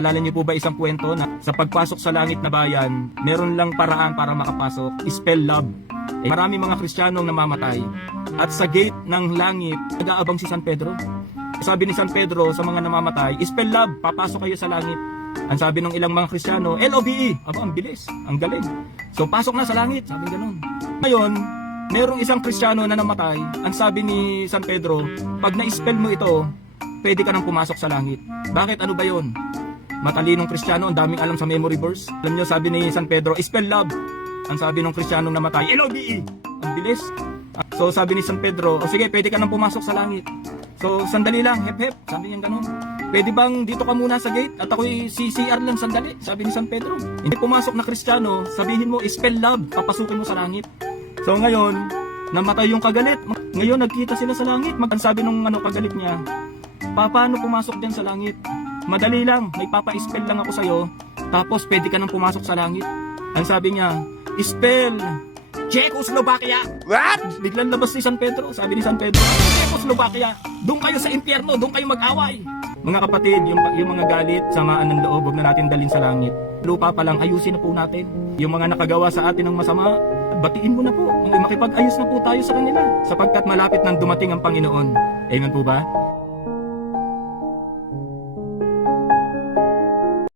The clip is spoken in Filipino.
Alala niyo po ba isang kwento na sa pagpasok sa langit na bayan, meron lang paraan para makapasok, spell love. Marami mga Kristiyanong namamatay. At sa gate ng langit, nag-aabang si San Pedro. Sabi ni San Pedro sa mga namamatay, spell love, papasok kayo sa langit. Ang sabi ng ilang mga Kristiyano, LOVE. Aba, ang bilis, ang galing. So pasok na sa langit, sabi ganoon. Ngayon, merong isang Kristiyano na namatay. Ang sabi ni San Pedro, pag na-spell mo ito, pwede ka nang pumasok sa langit. Bakit? Ano ba yon? Matalinong Kristiyano, ang daming alam sa memory verse. Alam niyo, sabi ni San Pedro, spell love. Ang sabi ng Kristiyanong namatay, LOVE. Ang bilis. So sabi ni San Pedro, o sige, pwede ka nang pumasok sa langit. So sandali lang, hep hep, sabi niya gano'n. Pwede bang dito ka muna sa gate at ako'y CCR lang sandali, sabi ni San Pedro. Hindi pumasok na Kristiyano, sabihin mo, spell love, papasukin mo sa langit. So ngayon, namatay yung kagalit. Ngayon nagkita sila sa langit. Ang sabi nung kagalit niya, paano pumasok din sa langit? Madali lang, may papa-spell lang ako sa'yo, tapos pwede ka nang pumasok sa langit. Ang sabi niya, spell Czechoslovakia. What? Biglang labas ni San Pedro. Sabi ni San Pedro, Czechoslovakia, doon kayo sa impyerno, doon kayo mag-away. Mga kapatid, yung mga galit, samaan ng loob, huwag na natin dalhin sa langit. Lupa pa lang, ayusin na po natin. Yung mga nakagawa sa atin ng masama, batiin mo na po. Makipag-ayos na po tayo sa kanila, sapagkat malapit nang dumating ang Panginoon. Amen po ba?